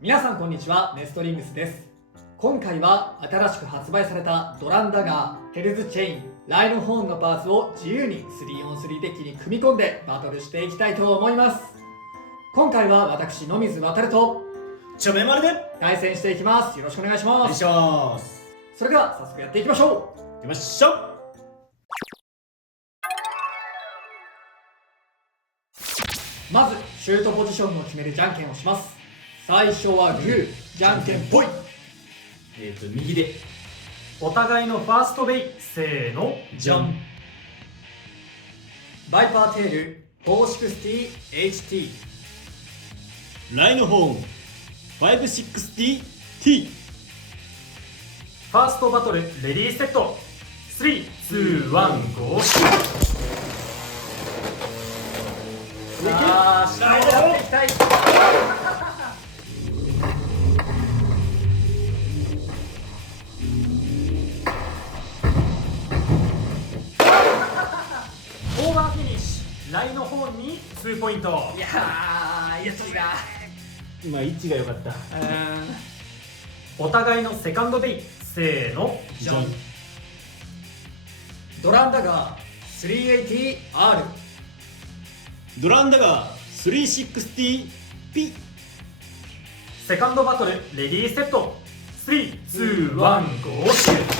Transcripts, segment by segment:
皆さんこんにちは、ネストリングスです。今回は新しく発売されたドランダガー、ヘルズチェイン、ライノホーンのパーツを自由に 3on3 デッキに組み込んでバトルしていきたいと思います。今回は私、野水航とちょめまるで対戦していきます。よろしくお願いします。お願いします。それでは早速やっていきましょう。行きましょう。まずシュートポジションを決めるじゃんけんをします。最初はグー、じゃんけんぽい。右でお互いのファーストベイ、せーの、じゃん。バイパーテール 460HT、 ライノホーン 560T。 ファーストバトル、レディーセット、3、2、1、ゴー。さあ、試合でやっていきたい。オーバーフィニッシュ、ライノホーンに2ポイント。いやー、やっちゃった。今位置が良かった。お互いのセカンドベイ、せーの、じゃん。ドランダガー 380R、 ドランダガー 360P。 セカンドバトル、レディーセット、3、2、1、ゴー。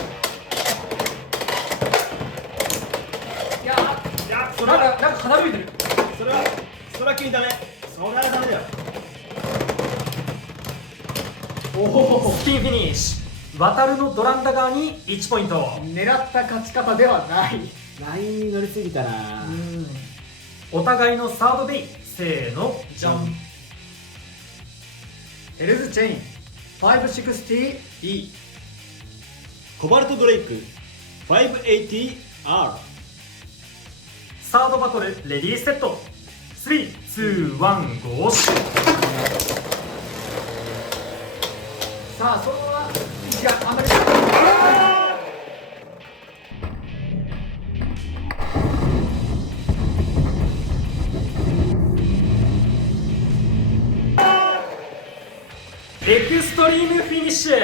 いやー、なんか鼻吹いてる。それは君ダメ。それはダメだよ。おお、スピンフィニッシュ、渡るのドランダガーに1ポイント。狙った勝ち方ではない。ラインに乗りすぎたな。お互いのサードベイ、せーの、じゃん。ヘルズチェイン 560E、 コバルトドレイク 580R。 サードバトル、レディーセット、3、2、1、ゴー。さあ、そのまま位置があんまりエクストリームフィニッシュ、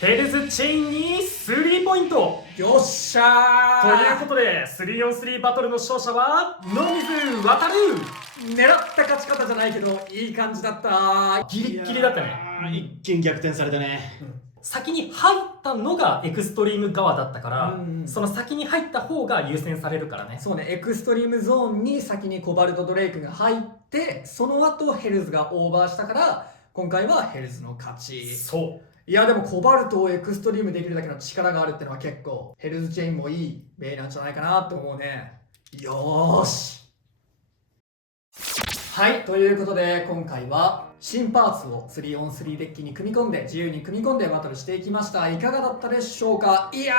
ヘルズチェインに3ポイント。よっしゃとー。いうことで 3on3 バトルの勝者は野水航。狙った勝ち方じゃないけどいい感じだった。ギリッギリだったね。一気に逆転されたね。先に入ったのがエクストリーム側だったから、うんその先に入った方が優先されるからね。そうね、エクストリームゾーンに先にコバルトドレイクが入ってその後ヘルズがオーバーしたから今回はヘルズの勝ち。そういやでもコバルトをエクストリームできるだけの力があるってのは結構ヘルズチェインもいい例なんじゃないかなって思うね。よーし。はい、ということで今回は新パーツを 3on3 デッキに組み込んで自由に組み込んでバトルしていきました。いかがだったでしょうか。いや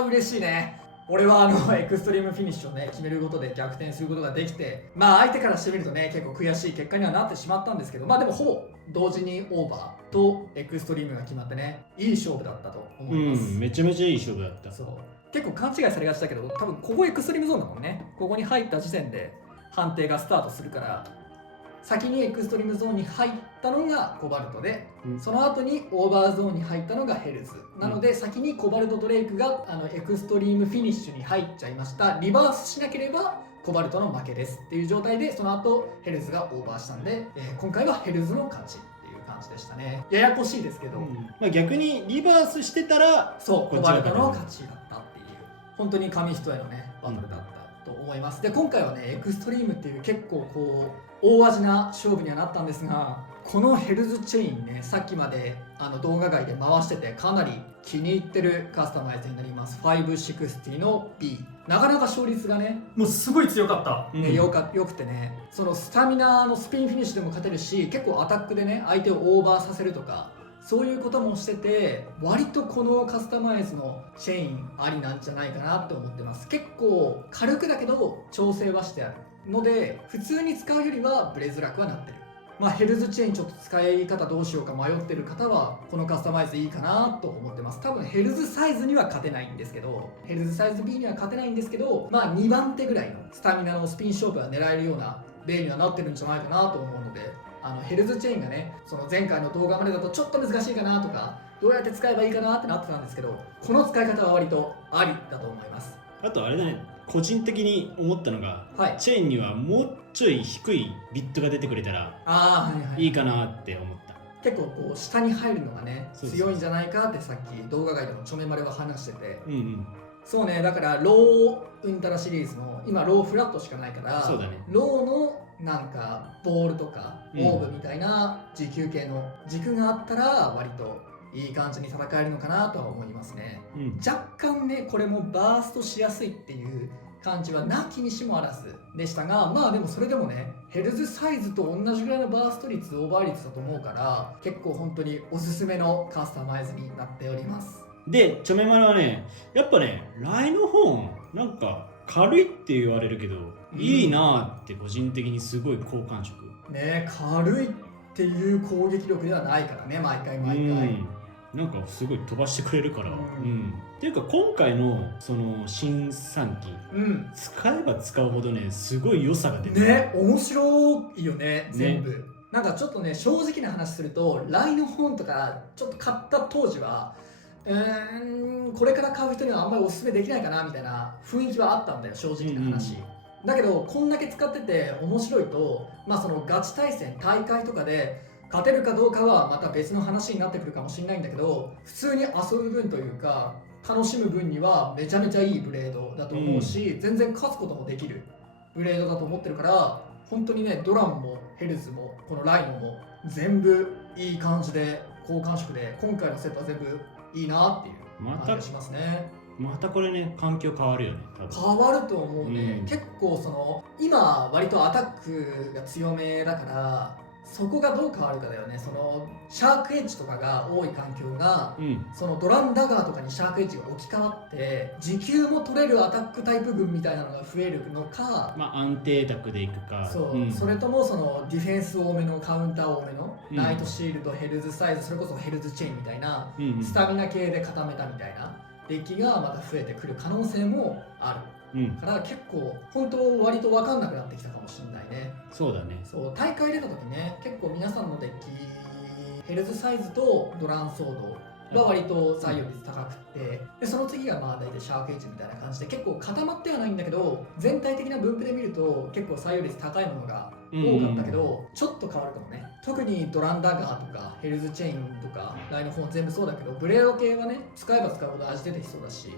ー嬉しいね。俺はエクストリームフィニッシュをね決めることで逆転することができて、まあ相手からしてみるとね結構悔しい結果にはなってしまったんですけど、まあでもほぼ同時にオーバーとエクストリームが決まってねいい勝負だったと思います。めちゃめちゃいい勝負だった。そう結構勘違いされがちだけど多分ここエクストリームゾーンだもんね。ここに入った時点で判定がスタートするから先にエクストリームゾーンに入ったのがコバルトで、その後にオーバーゾーンに入ったのがヘルズなので、先にコバルトドレイクがエクストリームフィニッシュに入っちゃいました。リバースしなければコバルトの負けですっていう状態でその後ヘルズがオーバーしたんで、今回はヘルズの勝ちっていう感じでしたね。ややこしいですけど、まあ逆にリバースしてたらそうコこっちが勝てるバルトの勝ちだったっていう本当に紙一重のねバトルだったと思います。で今回はねエクストリームっていう結構こう大味な勝負にはなったんですが、このヘルズチェインねさっきまで動画外で回しててかなり気に入ってるカスタマイズになります。560の B、 なかなか勝率がねもうすごい強かった。よくてね、そのスタミナのスピンフィニッシュでも勝てるし結構アタックでね相手をオーバーさせるとかそういうこともしてて割とこのカスタマイズのチェインありなんじゃないかなって思ってます。結構軽くだけど調整はしてあるので普通に使うよりはブレづらくはなってる。まあヘルズチェーンちょっと使い方どうしようか迷ってる方はこのカスタマイズいいかなと思ってます。多分ヘルズサイズには勝てないんですけど、ヘルズサイズ B には勝てないんですけど、まあ2番手ぐらいのスタミナのスピン勝負が狙えるような例にはなってるんじゃないかなと思うので、ヘルズチェーンがねその前回の動画までだとちょっと難しいかなとかどうやって使えばいいかなってなってたんですけど、この使い方は割とありだと思います。あとあれだね、個人的に思ったのが、はい。チェーンにはもうちょい低いビットが出てくれたらはいはい。いいかなって思った。結構こう下に入るのがねそうそう強いんじゃないかってさっき動画外でもちょめまるは話してて、うんうん。そうね、だからローウンタラシリーズの今ローフラットしかないからそうだね。ローのなんかボールとかオーブみたいな持久系の軸があったら割といい感じに戦えるのかなとは思いますね。うん若干ねこれもバーストしやすいっていう感じはなきにしもあらずでしたが、まあでもそれでもねヘルズサイズと同じぐらいのバースト率オーバー率だと思うから結構本当におすすめのカスタマイズになっております。で、ちょめまるはね、やっぱね、ライノホーン、なんか軽いって言われるけど、いいなーって個人的にすごい好感触。ね、軽いっていう攻撃力ではないからね毎回毎回。なんかすごい飛ばしてくれるから。っていうか今回のその新3機、使えば使うほどね、すごい良さが出てる。ね、面白いよね全部。なんかちょっとね正直な話するとライの本とかちょっと買った当時はこれから買う人にはあんまりおすすめできないかなみたいな雰囲気はあったんだよ正直な話。だけどこんだけ使ってて面白いと、まあそのガチ対戦大会とかで勝てるかどうかはまた別の話になってくるかもしれないんだけど、普通に遊ぶ分というか楽しむ分にはめちゃめちゃいいブレードだと思うし、全然勝つこともできるブレードだと思ってるから、本当にねドランもヘルズもこのライノも全部いい感じで好感触で、今回のセットは全部いいなっていう感じがしますね。またこれね、環境変わるよね多分。変わると思うね、結構その今割とアタックが強めだからそこがどう変わるかだよね。そのシャークエッジとかが多い環境が、そのドランダガーとかにシャークエッジが置き換わって時給も取れるアタックタイプ群みたいなのが増えるのか、まあ安定卓でいくか、それともそのディフェンス多めのカウンター多めの、ナイトシールドヘルズサイズ、それこそヘルズチェーンみたいな、スタミナ系で固めたみたいなデッキがまた増えてくる可能性もある。から結構本当割と分かんなくなってきたかもしれないね。そうだね。そう大会出た時ね結構皆さんのデッキヘルズサイズとドランソードが割と採用率高くて、でその次がまあ大体シャークエッジみたいな感じで結構固まってはないんだけど全体的な分布で見ると結構採用率高いものが多かったけど、ちょっと変わるかもね。特にドランダガーとかヘルズチェーンとかライノフォン全部そうだけど、ブレード系はね使えば使うほど味出てきそうだし、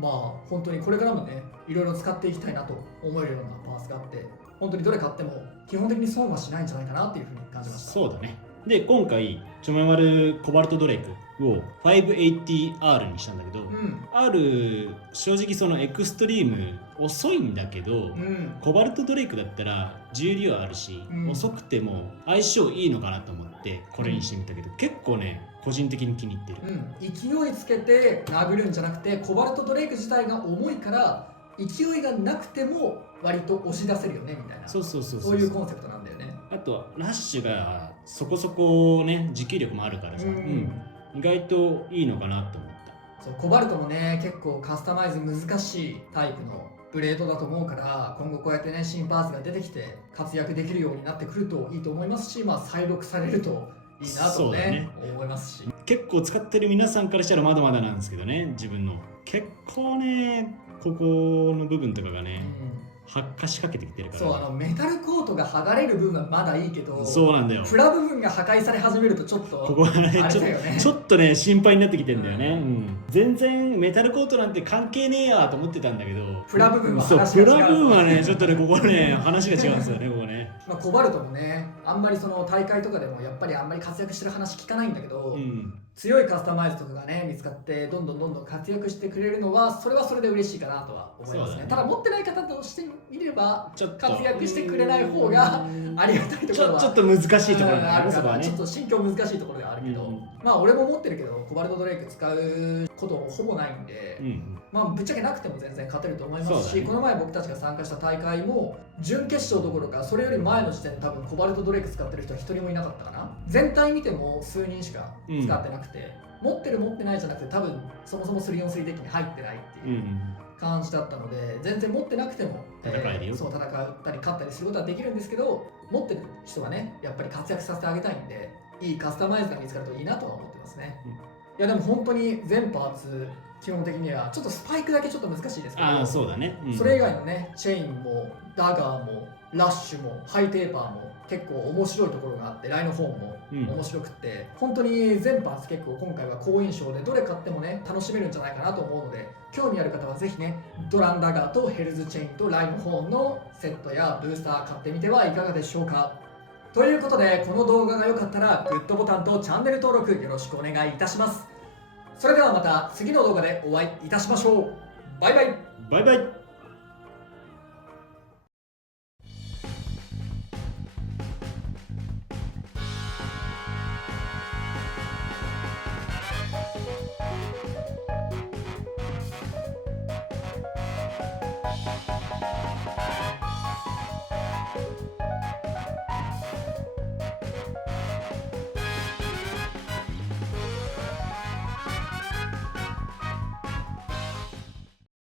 まあ本当にこれからもねいろいろ使っていきたいなと思えるようなパースがあって、本当にどれ買っても基本的に損はしないんじゃないかなっていうふうに感じました。そうだね。で今回ちょめまるコバルトドレイクを 580R にしたんだけど、R 正直そのエクストリーム遅いんだけど、コバルトドレイクだったら重量あるし、遅くても相性いいのかなと思ってこれにしてみたけど、結構ね個人的に気に入ってる。勢いつけて殴るんじゃなくてコバルトドレイク自体が重いから勢いがなくても割と押し出せるよねみたいな、そういうコンセプトなんだよね。あとはラッシュがそこそこね持久力もあるからさ、意外といいのかなと思った。そうコバルトもね結構カスタマイズ難しいタイプのブレードだと思うから、今後こうやってね新パーツが出てきて活躍できるようになってくるといいと思いますし、まあ再録されるといいなとね思いますし、結構使ってる皆さんからしたらまだまだなんですけどね、自分の結構ねここの部分とかがね、発火しかけてきてるから、ね、そうメタルコートが剥がれる部分はまだいいけど、そうなんだよ、プラ部分が破壊され始めるとちょっとここはねちょっとね心配になってきてんだよね、全然メタルコートなんて関係ねえやと思ってたんだけど、プラ部分は話が違う、プラ部分はねちょっとねここね話が違うんですよねここね。まあ、コバルトもねあんまりその大会とかでもやっぱりあんまり活躍してる話聞かないんだけど、強いカスタマイズとかがね見つかってどんどん活躍してくれるのはそれはそれで嬉しいかなとは思いますね。ただ持ってない方としてみれば活躍してくれない方がありがたいところはちょっと難しいところがあるから、ちょっと心境難しいところではあるけど、まあ俺も持ってるけどコバルトドレイク使うことほぼないんで、まあぶっちゃけなくても全然勝てると思いますし、この前僕たちが参加した大会も準決勝どころかそれより前の時点で多分コバルトドレイク使ってる人は一人もいなかったかな。全体見ても数人しか使ってなくて、持ってる持ってないじゃなくて多分そもそも 3on3 デッキに入ってないっていう感じだったので、全然持ってなくても戦えるよ、そう戦ったり勝ったりすることはできるんですけど、持ってる人はねやっぱり活躍させてあげたいんで、いいカスタマイズが見つかるといいなとは思ってますね。いやでも本当に全パーツ基本的にはちょっとスパイクだけちょっと難しいですけど、ああそうだね、それ以外のねチェインもダガーもラッシュもハイテーパーも結構面白いところがあって、ライノホーンも面白くって、本当に全パーツ結構今回は好印象で、どれ買ってもね楽しめるんじゃないかなと思うので、興味ある方はぜひねドランダガーとヘルズチェインとライノホーンのセットやブースター買ってみてはいかがでしょうか。ということで、この動画が良かったらグッドボタンとチャンネル登録よろしくお願いいたします。それではまた次の動画でお会いいたしましょう。バイバイ。バイバイ。